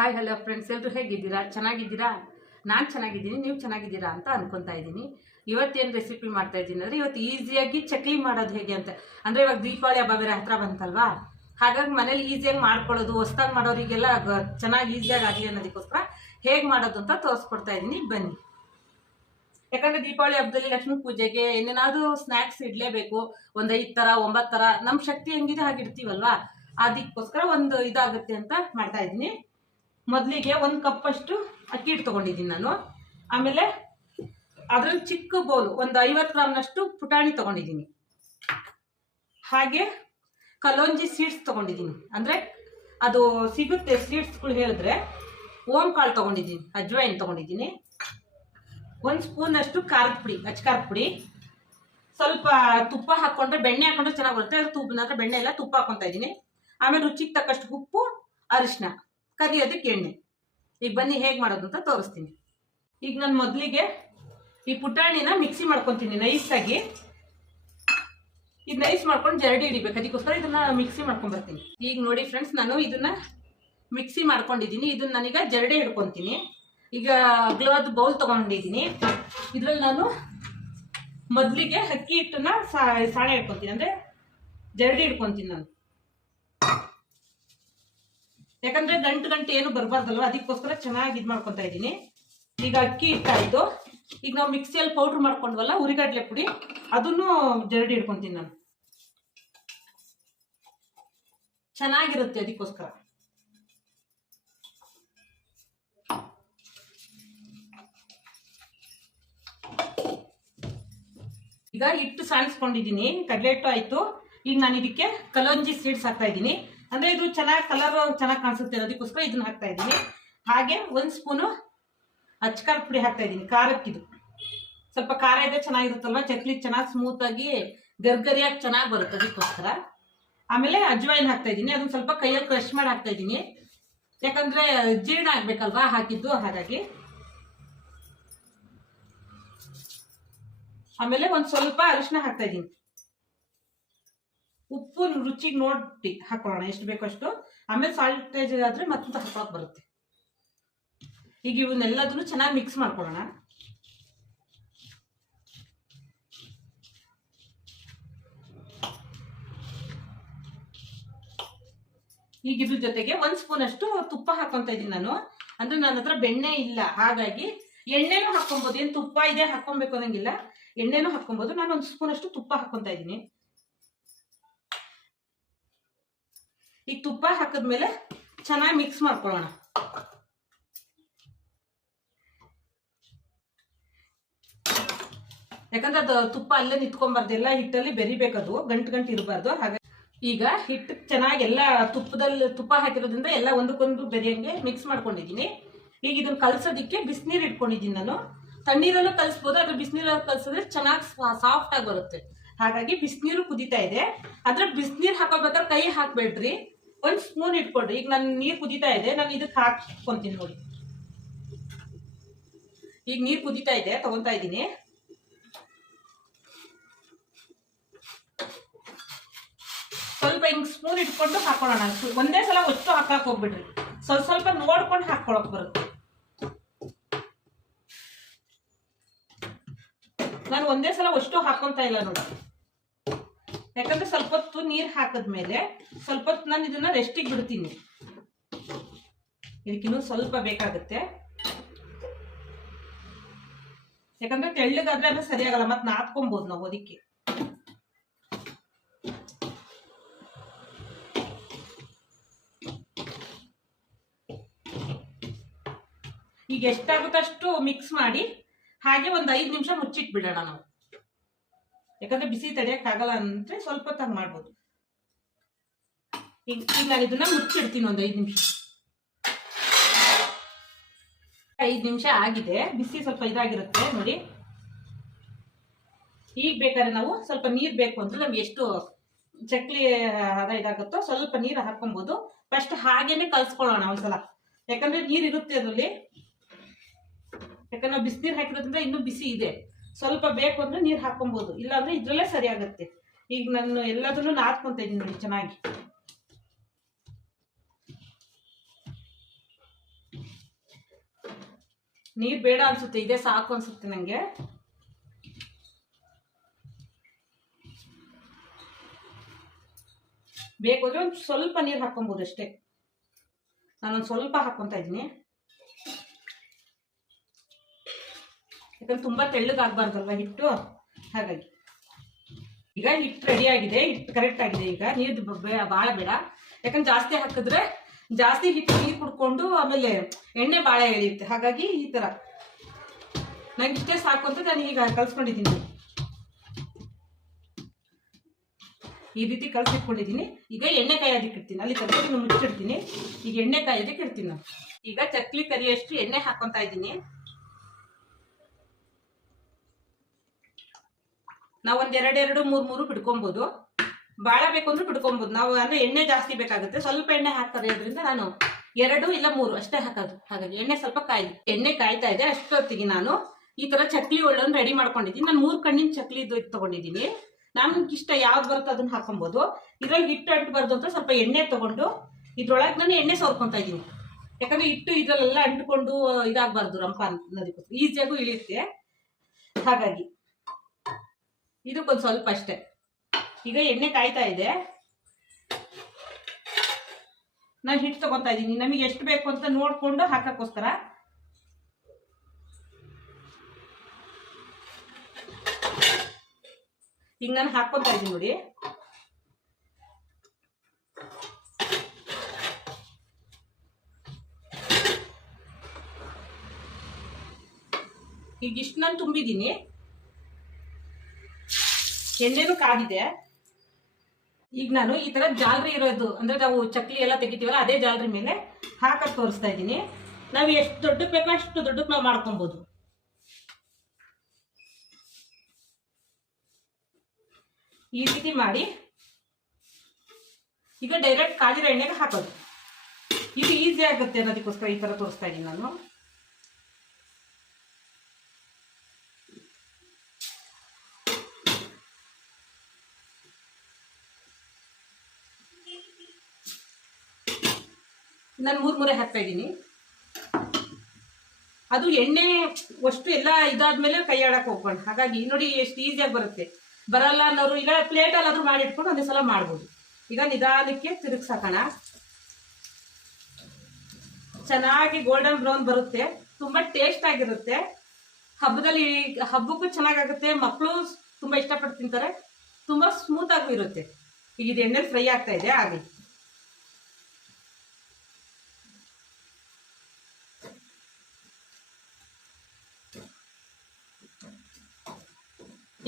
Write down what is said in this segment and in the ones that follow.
Hi hello friends ಎಲ್ಲರೂ ಹೇಗಿದ್ದೀರಾ? ಚೆನ್ನಾಗಿದ್ದೀರಾ? ನಾನು ಚೆನ್ನಾಗಿದ್ದೀನಿ, ನೀವು ಚೆನ್ನಾಗಿದ್ದೀರಾ ಅಂತ ಅನ್ಕೊತಾ ಇದ್ದೀನಿ. ಇವತ್ತೇನು ರೆಸಿಪಿ ಮಾಡ್ತಾ ಇದ್ದೀನಿ ಅಂದರೆ ಇವತ್ತು ಈಸಿಯಾಗಿ ಚಕ್ಲಿ ಮಾಡೋದು ಹೇಗೆ ಅಂತ. ಅಂದರೆ ಇವಾಗ ದೀಪಾವಳಿ ಹಬ್ಬ ಬೇರೆ ಹತ್ರ ಬಂತಲ್ವಾ? ಹಾಗಾಗಿ ಮನೇಲಿ ಈಸಿಯಾಗಿ ಮಾಡ್ಕೊಳ್ಳೋದು, ಹೊಸ್ದಾಗಿ ಮಾಡೋರಿಗೆಲ್ಲ ಚೆನ್ನಾಗಿ ಈಸಿಯಾಗಿ ಆಗಲಿ ಅನ್ನೋದಕ್ಕೋಸ್ಕರ ಹೇಗೆ ಮಾಡೋದು ಅಂತ ತೋರಿಸ್ಕೊಡ್ತಾ ಇದ್ದೀನಿ. ಬನ್ನಿ. ಯಾಕಂದ್ರೆ ದೀಪಾವಳಿ ಹಬ್ಬದಲ್ಲಿ ಲಕ್ಷ್ಮೀ ಪೂಜೆಗೆ ಏನೇನಾದ್ರೂ ಸ್ನ್ಯಾಕ್ಸ್ ಇಡ್ಲೇಬೇಕು. ಒಂದು ಐದು ತರ ಒಂಬತ್ತು ತರ ನಮ್ಮ ಶಕ್ತಿ ಹೆಂಗಿದೆ ಹಾಗೆ ಇಡ್ತೀವಲ್ವಾ ಅದಕ್ಕೋಸ್ಕರ ಒಂದು ಇದಾಗುತ್ತೆ ಅಂತ ಮಾಡ್ತಾ ಇದ್ದೀನಿ. ಮೊದಲಿಗೆ ಒಂದು ಕಪ್ಪಷ್ಟು ಅಕ್ಕಿ ಹಿಟ್ಟು ತೊಗೊಂಡಿದ್ದೀನಿ ನಾನು. ಆಮೇಲೆ ಅದ್ರಲ್ಲಿ ಚಿಕ್ಕ ಬೌಲು ಒಂದು ಐವತ್ತು ಗ್ರಾಮ್ನಷ್ಟು ಪುಟಾಣಿ ತಗೊಂಡಿದ್ದೀನಿ. ಹಾಗೆ ಕಲೋಂಜಿ ಸೀಡ್ಸ್ ತೊಗೊಂಡಿದ್ದೀನಿ. ಅಂದರೆ ಅದು ಸಿಗುತ್ತೆ ಸೀಡ್ಸ್ಗಳು ಹೇಳಿದ್ರೆ ಓಮ್ ಕಾಳು ತೊಗೊಂಡಿದ್ದೀನಿ ಅಜ್ವೈನ್ ತೊಗೊಂಡಿದ್ದೀನಿ. ಒಂದು ಸ್ಪೂನಷ್ಟು ಖಾರದ ಪುಡಿ, ಅಚ್ಚ ಖಾರದ ಪುಡಿ. ಸ್ವಲ್ಪ ತುಪ್ಪ ಹಾಕ್ಕೊಂಡ್ರೆ ಬೆಣ್ಣೆ ಹಾಕೊಂಡ್ರೆ ಚೆನ್ನಾಗಿ ಬರುತ್ತೆ. ತುಪ್ಪ ಬೆಣ್ಣೆ ಎಲ್ಲ ತುಪ್ಪ ಹಾಕೊತಾ ಇದ್ದೀನಿ. ಆಮೇಲೆ ರುಚಿಗೆ ತಕ್ಕಷ್ಟು ಉಪ್ಪು ಅರಿಶಿನ ಕರಿಯೋದಕ್ಕೆ ಎಣ್ಣೆ. ಈಗ ಬನ್ನಿ ಹೇಗೆ ಮಾಡೋದು ಅಂತ ತೋರಿಸ್ತೀನಿ. ಈಗ ನಾನು ಮೊದಲಿಗೆ ಈ ಪುಟಾಣಿನ ಮಿಕ್ಸಿ ಮಾಡ್ಕೊತೀನಿ ನೈಸಾಗಿ. ಇದು ನೈಸ್ ಮಾಡ್ಕೊಂಡು ಜರಡಿ ಹಿಡಿಬೇಕು. ಅದಕ್ಕೋಸ್ಕರ ಇದನ್ನ ಮಿಕ್ಸಿ ಮಾಡ್ಕೊಂಡ್ಬರ್ತೀನಿ ಈಗ ನೋಡಿ ಫ್ರೆಂಡ್ಸ್ ನಾನು ಇದನ್ನ ಮಿಕ್ಸಿ ಮಾಡ್ಕೊಂಡಿದ್ದೀನಿ. ಇದನ್ನ ನಾನೀಗ ಜರಡಿ ಹಿಡ್ಕೊತೀನಿ. ಈಗ ಅಗ್ಲವಾದ ಬೌಲ್ ತಗೊಂಡಿದ್ದೀನಿ. ಇದ್ರಲ್ಲಿ ನಾನು ಮೊದಲಿಗೆ ಅಕ್ಕಿ ಹಿಟ್ಟನ್ನ ಸಾಣೆ ಹಿಡ್ಕೊತೀನಿ. ಅಂದ್ರೆ ಜರಡಿ ಹಿಡ್ಕೊತೀನಿ ನಾನು. ಯಾಕಂದ್ರೆ ಗಂಟು ಗಂಟೆ ಏನು ಬರಬಾರ್ದಲ್ವ? ಅದಕ್ಕೋಸ್ಕರ ಚೆನ್ನಾಗಿ ಇದು ಮಾಡ್ಕೊತಾ ಇದ್ದೀನಿ. ಈಗ ಅಕ್ಕಿ ಹಿಟ್ಟಾಯ್ತು. ಈಗ ನಾವು ಮಿಕ್ಸಿಯಲ್ಲಿ ಪೌಡ್ರ್ ಮಾಡ್ಕೊಂಡ್ವಲ್ಲ, ಉರಿಗಡ್ಲೆ ಪುಡಿ, ಅದನ್ನು ಜರಡಿ ಇಟ್ಕೊಂತೀನಿ ನಾನು. ಚೆನ್ನಾಗಿರುತ್ತೆ ಅದಕ್ಕೋಸ್ಕರ. ಈಗ ಹಿಟ್ಟು ಸಾಣಿಸ್ಕೊಂಡಿದ್ದೀನಿ ಕಡಲೆ ಹಿಟ್ಟು ಆಯ್ತು. ಈಗ ನಾನು ಇದಕ್ಕೆ ಕಲೋಂಜಿ ಸೀಡ್ಸ್ ಹಾಕ್ತಾ ಇದ್ದೀನಿ. ಅಂದ್ರೆ ಇದು ಚೆನ್ನಾಗಿ ಕಲರ್ ಚೆನ್ನಾಗಿ ಕಾಣಿಸುತ್ತೆ ಅದಕ್ಕೋಸ್ಕರ ಇದನ್ನ ಹಾಕ್ತಾ ಇದ್ದೀನಿ. ಹಾಗೆ ಒಂದು ಸ್ಪೂನು ಅಚ್ಕಾರ ಪುಡಿ ಹಾಕ್ತಾ ಇದ್ದೀನಿ. ಖಾರಕ್ಕಿದು ಸ್ವಲ್ಪ ಖಾರ ಇದೆ, ಚೆನ್ನಾಗಿರುತ್ತಲ್ವ? ಚಕ್ಲಿ ಚೆನ್ನಾಗಿ ಸ್ಮೂತ್ ಆಗಿ, ಗರ್ಗರಿಯಾಗಿ ಚೆನ್ನಾಗಿ ಬರುತ್ತೆ ಅದಕ್ಕೋಸ್ಕರ. ಆಮೇಲೆ ಅಜ್ವಾಯಿನ್ ಹಾಕ್ತಾ ಇದ್ದೀನಿ. ಅದನ್ನ ಸ್ವಲ್ಪ ಕೈಯಲ್ಲಿ ಕ್ರಶ್ ಮಾಡಿ ಹಾಕ್ತಾ ಇದ್ದೀನಿ. ಯಾಕಂದ್ರೆ ಜೀರ್ಣ ಆಗ್ಬೇಕಲ್ವಾ ಹಾಕಿದ್ದು, ಹಾಗಾಗಿ. ಆಮೇಲೆ ಒಂದ್ ಸ್ವಲ್ಪ ಅರಿಶಿನ ಹಾಕ್ತಾ ಇದ್ದೀನಿ. ಉಪ್ಪು ರುಚಿಗೆ ನೋಡಿ ಹಾಕೊಳ್ಳೋಣ. ಎಷ್ಟು ಬೇಕೋ ಅಷ್ಟು. ಆಮೇಲೆ ಸಾಲ್ಟೇಜ್ ಆದ್ರೆ ಮತ್ತೆ ಹಾಕೋಕ್ ಬರುತ್ತೆ. ಈಗ ಇವನ್ನೆಲ್ಲದನ್ನು ಚೆನ್ನಾಗಿ ಮಿಕ್ಸ್ ಮಾಡ್ಕೊಳ್ಳೋಣ. ಈಗ ಇದ್ರ ಜೊತೆಗೆ ಒಂದ್ ಸ್ಪೂನ್ ಅಷ್ಟು ತುಪ್ಪ ಹಾಕೊಂತ ಇದ್ದೀನಿ ನಾನು. ಅಂದ್ರೆ ನನ್ನ ಹತ್ರ ಬೆಣ್ಣೆ ಇಲ್ಲ. ಹಾಗಾಗಿ ಎಣ್ಣೆನೂ ಹಾಕೊಬಹುದು ಏನ್ ತುಪ್ಪ ಇದೆ ಹಾಕೊಬೇಕು ಅನ್ನಂಗಿಲ್ಲ. ಎಣ್ಣೆನೂ ಹಾಕೊಬಹುದು ನಾನು ಒಂದ್ ಸ್ಪೂನ್ ಅಷ್ಟು ತುಪ್ಪ ಹಾಕೊಂತ ಇದ್ದೀನಿ. ಈಗ ತುಪ್ಪ ಹಾಕಿದ್ಮೇಲೆ ಚೆನ್ನಾಗಿ ಮಿಕ್ಸ್ ಮಾಡ್ಕೊಳ್ಳೋಣ. ಯಾಕಂದ್ರೆ ಅದು ತುಪ್ಪ ಅಲ್ಲೇ ನಿಂತ್ಕೊಂಬಾರ್ದೆಲ್ಲ ಹಿಟ್ಟಲ್ಲಿ ಬೆರಿಬೇಕದು ಗಂಟು ಗಂಟು ಇರಬಾರ್ದು. ಹಾಗೆ ಈಗ ಹಿಟ್ಟು ಚೆನ್ನಾಗಿ ಎಲ್ಲ ತುಪ್ಪದಲ್ಲಿ, ತುಪ್ಪ ಹಾಕಿರೋದ್ರಿಂದ ಎಲ್ಲ ಒಂದಕ್ಕೊಂದು ಬೆರೆಯಂಗೆ ಮಿಕ್ಸ್ ಮಾಡ್ಕೊಂಡಿದ್ದೀನಿ. ಈಗ ಇದನ್ನ ಕಲ್ಸೋದಿಕ್ಕೆ ಬಿಸಿನೀರು ಇಟ್ಕೊಂಡಿದ್ದೀನಿ ನಾನು. ತಣ್ಣೀರಲ್ಲೂ ಕಲಿಸ್ಬೋದು ಅದ್ರ ಬಿಸಿನೀರಲ್ಲಿ ಕಲ್ಸಿದ್ರೆ ಚೆನ್ನಾಗಿ ಸಾಫ್ಟ್ ಆಗಿ ಬರುತ್ತೆ. ಹಾಗಾಗಿ ಬಿಸಿನೀರು ಕುದೀತಾ ಇದೆ. ಅದ್ರ ಬಿಸಿನೀರು ಹಾಕೋಬೇಕಾದ್ರೆ ಕೈ ಹಾಕ್ಬೇಡ್ರಿ. ಒಂದ್ ಸ್ಪೂನ್ ಇಟ್ಕೊಳ್ರಿ. ಈಗ ನಾನು ನೀರು ಕುದೀತಾ ಇದೆ, ನಾನು ಇದಕ್ಕೆ ಹಾಕ್ಕೊಂತೀನಿ ನೋಡಿ. ಈಗ ನೀರು ಕುದೀತಾ ಇದೆ, ತಗೊಂತಾ ಇದ್ದೀನಿ. ಸ್ವಲ್ಪ ಹಿಂಗ್ ಸ್ಪೂನ್ ಇಟ್ಕೊಂಡು ಹಾಕೊಳ್ಳೋಣ. ಒಂದೇ ಸಲ ಒಟ್ಟು ಹಾಕಕ್ ಹೋಗ್ಬಿಡ್ರಿ. ಸ್ವಲ್ಪ ಸ್ವಲ್ಪ ನೋಡ್ಕೊಂಡು ಹಾಕೊಳಕ್ ಬರುತ್ತೆ. ನಾನು ಒಂದೇ ಸಲ ಅಷ್ಟು ಹಾಕೊಂತ ಇಲ್ಲ ನೋಡಿ. ಯಾಕಂದ್ರೆ ಸ್ವಲ್ಪ ಹೊತ್ತು ನೀರ್ ಹಾಕದ್ಮೇಲೆ ಸ್ವಲ್ಪ ಹೊತ್ತು ನಾನು ಇದನ್ನ ರೆಸ್ಟಿಗೆ ಬಿಡ್ತೀನಿ. ಇದಕ್ಕಿನ್ನೂ ಸ್ವಲ್ಪ ಬೇಕಾಗುತ್ತೆ. ಯಾಕಂದ್ರೆ ತೆಳ್ಳಗಾದ್ರೆ ಅದು ಸರಿಯಾಗಲ್ಲ, ಮತ್ತೆ ನಾದ್ಕೊಬಹುದು ನಾವು ಅದಕ್ಕೆ. ಈಗ ಎಷ್ಟಾಗುತ್ತಷ್ಟು ಮಿಕ್ಸ್ ಮಾಡಿ ಹಾಗೆ ಒಂದು ಐದು ನಿಮಿಷ ಮುಚ್ಚಿಟ್ಬಿಡೋಣ ನಾವು. ಯಾಕಂದ್ರೆ ಬಿಸಿ ತಡೆಯಕ್ಕಾಗಲ್ಲ ಅಂದ್ರೆ ಸ್ವಲ್ಪ ಹೊತ್ತಾಗಿ ಮಾಡ್ಬೋದು. ಈಗ ಈಗ ನಾನು ಇದನ್ನ ಮುಚ್ಚಿಡ್ತೀನಿ ಒಂದು ಐದು ನಿಮಿಷ. ಐದು ನಿಮಿಷ ಆಗಿದೆ. ಬಿಸಿ ಸ್ವಲ್ಪ ಇದಾಗಿರುತ್ತೆ, ನೋಡಿ. ಈಗ ಬೇಕಾದ್ರೆ ನಾವು ಸ್ವಲ್ಪ ನೀರು ಬೇಕು ಅಂದ್ರೆ ನಮ್ಗೆ ಎಷ್ಟು ಚಕ್ಲಿ ಹದ ಇದಾಗುತ್ತೋ ಸ್ವಲ್ಪ ನೀರು ಹಾಕೊಬೋದು ಫಸ್ಟ್ ಹಾಗೇನೆ ಕಲ್ಸ್ಕೊಳ್ಳೋಣ ಒಂದ್ಸಲ. ಯಾಕಂದ್ರೆ ನೀರ್ ಇರುತ್ತೆ ಅದರಲ್ಲಿ. ಯಾಕಂದ್ರೆ ಬಿಸಿನೀರು ಹಾಕಿರೋದ್ರಿಂದ ಇನ್ನೂ ಬಿಸಿ ಇದೆ. ಸ್ವಲ್ಪ ಬೇಕು ಅಂದ್ರೆ ನೀರು ಹಾಕೊಬೋದು ಇಲ್ಲಾಂದರೆ ಇದ್ರಲ್ಲೇ ಸರಿ ಆಗುತ್ತೆ. ಈಗ ನಾನು ಎಲ್ಲದನ್ನು ನಾದ್ಕೊಂತ ಇದ್ದೀನಿ ನೋಡಿ ಚೆನ್ನಾಗಿ. ನೀರು ಬೇಡ ಅನ್ಸುತ್ತೆ, ಇದೇ ಸಾಕು ಅನ್ಸುತ್ತೆ ನನಗೆ ಬೇಕು ಅಂದ್ರೆ ಒಂದು ಸ್ವಲ್ಪ ನೀರು ಹಾಕೊಬೋದು ಅಷ್ಟೇ. ನಾನೊಂದು ಸ್ವಲ್ಪ ಹಾಕೊತಾ ಇದ್ದೀನಿ ಯಾಕಂದ್ರೆ ತುಂಬ ತೆಳ್ಳಗಾಗಬಾರ್ದಲ್ವ ಹಿಟ್ಟು? ಹಾಗಾಗಿ. ಈಗ ಹಿಟ್ಟು ರೆಡಿ ಆಗಿದೆ. ಹಿಟ್ಟು ಕರೆಕ್ಟ್ ಆಗಿದೆ ಈಗ. ನೀರು ಭಾಳ ಬೇಡ. ಯಾಕಂದ್ರೆ ಜಾಸ್ತಿ ಹಾಕಿದ್ರೆ ಜಾಸ್ತಿ ಹಿಟ್ಟು ನೀರು ಕುಡ್ಕೊಂಡು ಆಮೇಲೆ ಎಣ್ಣೆ ಭಾಳ ಎಳೆಯುತ್ತೆ. ಹಾಗಾಗಿ ಈ ಥರ ನಂಗೆ ಇಷ್ಟೇ ಸಾಕು ಅಂತ ನಾನು ಈಗ ಕಲ್ಸ್ಕೊಂಡಿದ್ದೀನಿ. ಈ ರೀತಿ ಕಲ್ಸಿಟ್ಕೊಂಡಿದ್ದೀನಿ. ಈಗ ಎಣ್ಣೆ ಕಾಯೋದಕ್ಕೆ ಇಡ್ತೀನಿ. ಅಲ್ಲಿ ಕಲ್ಸಿ ಮುಚ್ಚಿಡ್ತೀನಿ. ಈಗ ಎಣ್ಣೆ ಕಾಯೋದಕ್ಕೆ ಇಡ್ತೀನಿ ನಾನು. ಈಗ ಚಕ್ಲಿ ಕರಿಯಷ್ಟು ಎಣ್ಣೆ ಹಾಕೊತಾ ಇದ್ದೀನಿ. ನಾವು ಒಂದ್ ಎರಡೆರಡು ಮೂರ್, ಮೂರು ಬಿಡ್ಕೊಬಹುದು ಬಾಳ ಬೇಕು ಅಂದ್ರೆ ಬಿಡ್ಕೊಬೋದು. ನಾವು ಅಂದ್ರೆ ಎಣ್ಣೆ ಜಾಸ್ತಿ ಬೇಕಾಗುತ್ತೆ. ಸ್ವಲ್ಪ ಎಣ್ಣೆ ಹಾಕ್ತಾರೆ ಅದರಿಂದ ನಾನು ಎರಡು ಇಲ್ಲ ಮೂರು ಅಷ್ಟೇ ಹಾಕೋದು. ಹಾಗಾಗಿ ಎಣ್ಣೆ ಸ್ವಲ್ಪ ಕಾಯ್ದು ಎಣ್ಣೆ ಕಾಯ್ತಾ ಇದೆ. ಅಷ್ಟೊತ್ತಿಗೆ ನಾನು ಈ ತರ ಚಕ್ಲಿ ಒಳ್ಳೊಂದು ರೆಡಿ ಮಾಡ್ಕೊಂಡಿದ್ದೀನಿ. ನಾನು ಮೂರು ಕಣ್ಣಿನ ಚಕ್ಲಿ ಇದು ತಗೊಂಡಿದ್ದೀನಿ. ನಮ್ಗೆ ಇಷ್ಟ ಯಾವ್ದು ಬರುತ್ತೋ ಅದನ್ನ ಹಾಕೊಬೋದು ಇದ್ರಲ್ಲಿ ಹಿಟ್ಟು ಅಂಟಬಾರ್ದು ಅಂತ ಸ್ವಲ್ಪ ಎಣ್ಣೆ ತಗೊಂಡು ಇದ್ರೊಳಗೆ ನಾನು ಎಣ್ಣೆ ಸೋರ್ಕೊಂತ ಇದ್ದೀನಿ. ಯಾಕಂದ್ರೆ ಹಿಟ್ಟು ಇದ್ರಲ್ಲೆಲ್ಲ ಅಂಟ್ಕೊಂಡು ಇದಾಗಬಾರ್ದು ರಂಪ ಅನ್ನೋದಕ್ಕೋಸ್ಕರ. ಈಸಿಯಾಗೂ ಇಳಿಯುತ್ತೆ. ಹಾಗಾಗಿ ಇದಕ್ಕೊಂದು ಸ್ವಲ್ಪ ಅಷ್ಟೇ. ಈಗ ಎಣ್ಣೆ ಕಾಯ್ತಾ ಇದೆ. ನಾನು ಹಿಟ್ಟು ತಗೊಂತಾ ಇದ್ದೀನಿ. ನಮಗೆ ಎಷ್ಟು ಬೇಕು ಅಂತ ನೋಡ್ಕೊಂಡು ಹಾಕೋಕ್ಕೋಸ್ಕರ. ಈಗ ನಾನು ಹಾಕ್ಕೊತಾ ಇದ್ದೀನಿ ನೋಡಿ. ಈಗ ಇಷ್ಟು ನಾನು ತುಂಬಿದ್ದೀನಿ. ಎಣ್ಣೆನೂ ಕಾಗಿದೆ ಈಗ ನಾನು ಈ ತರ ಜಾಲರಿ ಇರೋದು, ಅಂದ್ರೆ ನಾವು ಚಕ್ಲಿ ಎಲ್ಲ ತೆಗಿತೀವಲ್ಲ, ಅದೇ ಜಾಲರಿ ಮೇಲೆ ಹಾಕಕ್ ತೋರಿಸ್ತಾ ಇದ್ದೀನಿ. ನಾವು ಎಷ್ಟು ದೊಡ್ಡಕ್ಕೆ ಬೇಕೋ ಅಷ್ಟು ದೊಡ್ಡಕ್ಕೆ ನಾವು ಮಾಡ್ಕೊಬಹುದು ಈ ರೀತಿ ಮಾಡಿ ಈಗ ಡೈರೆಕ್ಟ್ ಕಾದಿರೋ ಎಣ್ಣೆಗೆ ಹಾಕೋದು. ಇದು ಈಸಿ ಆಗುತ್ತೆ ಅನ್ನೋದಕ್ಕೋಸ್ಕರ ಈ ತರ ತೋರಿಸ್ತಾ ಇದ್ದೀನಿ ನಾನು. ನಾನು ಮೂರು ಮೂರೇ ಹಾಕ್ತಾ ಇದ್ದೀನಿ. ಅದು ಎಣ್ಣೆ ಅಷ್ಟು ಎಲ್ಲ ಇದಾದ್ಮೇಲೆ ಕೈ ಆಡಕ್ಕೆ ಹೋಗ್ಬೇಡ. ಹಾಗಾಗಿ ನೋಡಿ ಎಷ್ಟು ಈಸಿಯಾಗಿ ಬರುತ್ತೆ. ಬರಲ್ಲ ಅನ್ನೋರು, ಇಲ್ಲ ಪ್ಲೇಟಲ್ಲಾದರೂ ಮಾಡಿ ಇಟ್ಕೊಂಡು ಒಂದೇ ಸಲ ಮಾಡ್ಬೋದು. ಈಗ ನಿಧಾನಕ್ಕೆ ತಿರುಗ್ಸಾಕೋಣ. ಚೆನ್ನಾಗಿ ಗೋಲ್ಡನ್ ಬ್ರೌನ್ ಬರುತ್ತೆ. ತುಂಬಾ ಟೇಸ್ಟ್ ಆಗಿರುತ್ತೆ. ಹಬ್ಬದಲ್ಲಿ ಹಬ್ಬಕ್ಕೂ ಚೆನ್ನಾಗಾಗುತ್ತೆ. ಮಕ್ಕಳು ತುಂಬಾ ಇಷ್ಟಪಟ್ಟು ತಿಂತಾರೆ. ತುಂಬಾ ಸ್ಮೂತ್ ಇರುತ್ತೆ. ಈಗ ಇದು ಎಣ್ಣೆಲಿ ಫ್ರೈ ಆಗ್ತಾ ಇದೆ, ಆಗಲಿ.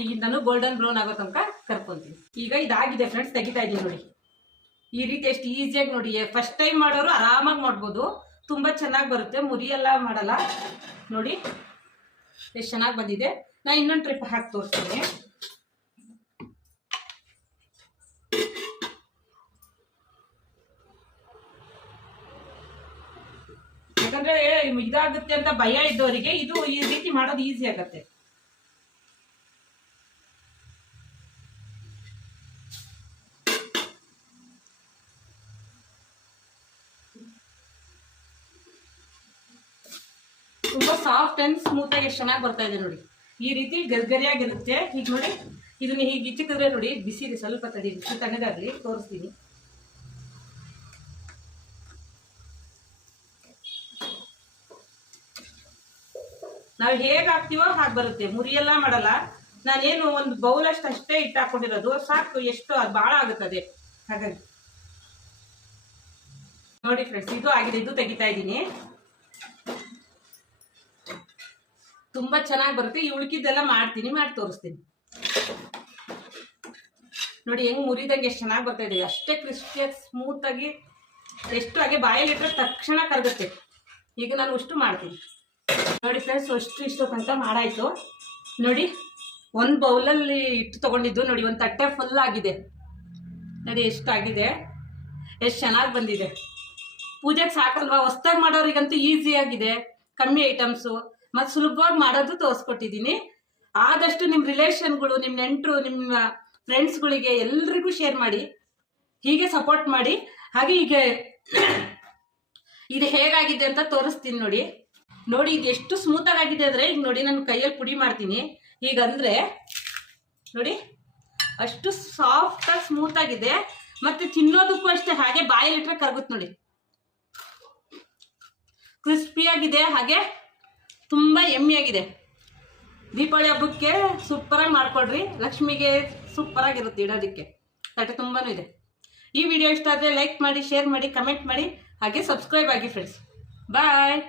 ಈಗ ನಾನು ಗೋಲ್ಡನ್ ಬ್ರೌನ್ ಆಗೋ ತನಕ ಕರ್ಕೊಂತೀನಿ. ಈಗ ಇದಾಗಿದೆ ಫ್ರೆಂಡ್ಸ್ ತೆಗಿತಾ ಇದೀನಿ ನೋಡಿ. ಈ ರೀತಿ ಎಷ್ಟು ಈಸಿಯಾಗಿ ನೋಡಿ. ಫಸ್ಟ್ ಟೈಮ್ ಮಾಡೋರು ಆರಾಮಾಗಿ ಮಾಡ್ಬೋದು. ತುಂಬ ಚೆನ್ನಾಗಿ ಬರುತ್ತೆ. ಮುರಿ ಎಲ್ಲ ಮಾಡಲ್ಲ. ನೋಡಿ, ಎಷ್ಟು ಚೆನ್ನಾಗಿ ಬಂದಿದೆ. ನಾನು ಇನ್ನೊಂದು ಟ್ರಿಪ್ ಹಾಕಿ ತೋರಿಸ್ತೀನಿ. ಯಾಕಂದ್ರೆ ಇದಾಗುತ್ತೆ ಅಂತ ಭಯ ಇದ್ದವರಿಗೆ ಇದು ಈ ರೀತಿ ಮಾಡೋದು ಈಸಿ ಆಗತ್ತೆ ತುಂಬಾ ಸಾಫ್ಟ್ ಅಂಡ್ ಸ್ಮೂತ್ ಆಗಿ ಎಷ್ಟು ಚೆನ್ನಾಗಿ ಬರ್ತಾ ಇದೆ ನೋಡಿ. ಈ ರೀತಿ ಗರ್ಗರಿಯಾಗಿರುತ್ತೆ. ಈಗ ನೋಡಿ, ಇದನ್ನ ಹೀಗೆ ಇಚ್ಚಿಕ್ಕಿದ್ರೆ ನೋಡಿ ಬಿಸಿ ಇದೆ ಸ್ವಲ್ಪ ತಡಿ, ಬಿಸಿ ತಣ್ಣಗಾಗ್ಲಿ, ತೋರಿಸ್ತೀನಿ. ನಾವು ಹೇಗೆ ಹಾಕ್ತೀವೋ ಹಾಗೆ ಬರುತ್ತೆ. ಮುರಿಯೆಲ್ಲ ಮಾಡಲ್ಲ. ನಾನೇನು ಒಂದು ಬೌಲ್ ಅಷ್ಟು ಅಷ್ಟೇ ಇಟ್ಟು ಹಾಕೊಂಡಿರೋದು. ಸಾಕು, ಎಷ್ಟು ಅದು ಭಾಳ ಆಗುತ್ತದೆ. ಹಾಗಾಗಿ. ನೋಡಿ ಫ್ರೆಂಡ್ಸ್ ಇದು ಆಗಿದೆ, ಇದು ತೆಗಿತಾ ಇದ್ದೀನಿ. ತುಂಬಾ ಚೆನ್ನಾಗಿ ಬರುತ್ತೆ. ಈ ಉಳ್ಕಿದ್ದೆಲ್ಲ ಮಾಡ್ತೀನಿ, ಮಾಡಿ ತೋರಿಸ್ತೀನಿ. ನೋಡಿ, ಹೆಂಗ್ ಮುರಿದಂಗೆ ಎಷ್ಟು ಚೆನ್ನಾಗಿ ಬರ್ತಾ ಇದೆ. ಅಷ್ಟೇ ಕ್ರಿಸ್ಪಿಯಾಗಿ ಸ್ಮೂತ್ ಆಗಿ, ಎಷ್ಟು ಹಾಗೆ ಬಾಯಲ್ಲಿಟ್ರೆ ತಕ್ಷಣ ಕರಗುತ್ತೆ. ಈಗ ನಾನು ಅಷ್ಟು ಮಾಡ್ತೀನಿ. ನೋಡಿ ಫ್ರೆಂಡ್ಸ್ ಅಷ್ಟು ಇಷ್ಟು ತನಕ ಮಾಡಾಯ್ತು. ನೋಡಿ, ಒಂದು ಬೌಲಲ್ಲಿ ಇಟ್ಟು ತಗೊಂಡಿದ್ದು. ನೋಡಿ, ಒಂದು ತಟ್ಟೆ ಫುಲ್ ಆಗಿದೆ. ನೋಡಿ ಎಷ್ಟಾಗಿದೆ ಎಷ್ಟು ಚೆನ್ನಾಗಿ ಬಂದಿದೆ. ಪೂಜೆಗೆ ಸಾಕಲ್ವಾ? ಹೊಸ್ದಾಗಿ ಮಾಡೋರಿಗಂತೂ ಆಗಿದೆ. ಕಮ್ಮಿ ಐಟಮ್ಸು ಮತ್ತು ಸುಲಭವಾಗಿ ಮಾಡೋದು ತೋರಿಸ್ಕೊಟ್ಟಿದ್ದೀನಿ ಆದಷ್ಟು ನಿಮ್ಮ ರಿಲೇಷನ್ಗಳು ನಿಮ್ಮ ನೆಂಟರು, ನಿಮ್ಮ ಫ್ರೆಂಡ್ಸ್ಗಳಿಗೆ ಎಲ್ರಿಗೂ ಶೇರ್ ಮಾಡಿ. ಹೀಗೆ ಸಪೋರ್ಟ್ ಮಾಡಿ. ಹಾಗೆ ಹೀಗೆ ಇದು ಹೇಗಾಗಿದೆ ಅಂತ ತೋರಿಸ್ತೀನಿ ನೋಡಿ. ನೋಡಿ, ಇದು ಎಷ್ಟು ಸ್ಮೂತಾಗಿ ಆಗಿದೆ ಅಂದರೆ ಈಗ ನೋಡಿ ನಾನು ಕೈಯಲ್ಲಿ ಪುಡಿ ಮಾಡ್ತೀನಿ. ಈಗ ಅಂದರೆ ನೋಡಿ, ಅಷ್ಟು ಸಾಫ್ಟಾಗಿ ಸ್ಮೂತಾಗಿದೆ ಮತ್ತೆ ತಿನ್ನೋದಕ್ಕೂ ಅಷ್ಟೇ, ಹಾಗೆ ಬಾಯಲ್ಲಿಟ್ರೆ ಕರಗುತ್ತೆ ನೋಡಿ. ಕ್ರಿಸ್ಪಿಯಾಗಿದೆ ಹಾಗೆ ತುಂಬ ಎಮ್ಮಿಯಾಗಿದೆ ದೀಪಾವಳಿ ಹಬ್ಬಕ್ಕೆ ಸೂಪರಾಗಿ ಮಾಡ್ಕೊಡ್ರಿ ಲಕ್ಷ್ಮಿಗೆ ಸೂಪರಾಗಿರುತ್ತೆ ಇಡೋದಕ್ಕೆ. ತಟ್ಟೆ ತುಂಬಾ ಇದೆ. ಈ ವಿಡಿಯೋ ಇಷ್ಟ ಆದರೆ ಲೈಕ್ ಮಾಡಿ ಶೇರ್ ಮಾಡಿ ಕಮೆಂಟ್ ಮಾಡಿ. ಹಾಗೆ ಸಬ್ಸ್ಕ್ರೈಬ್ ಆಗಿ ಫ್ರೆಂಡ್ಸ್ ಬಾಯ್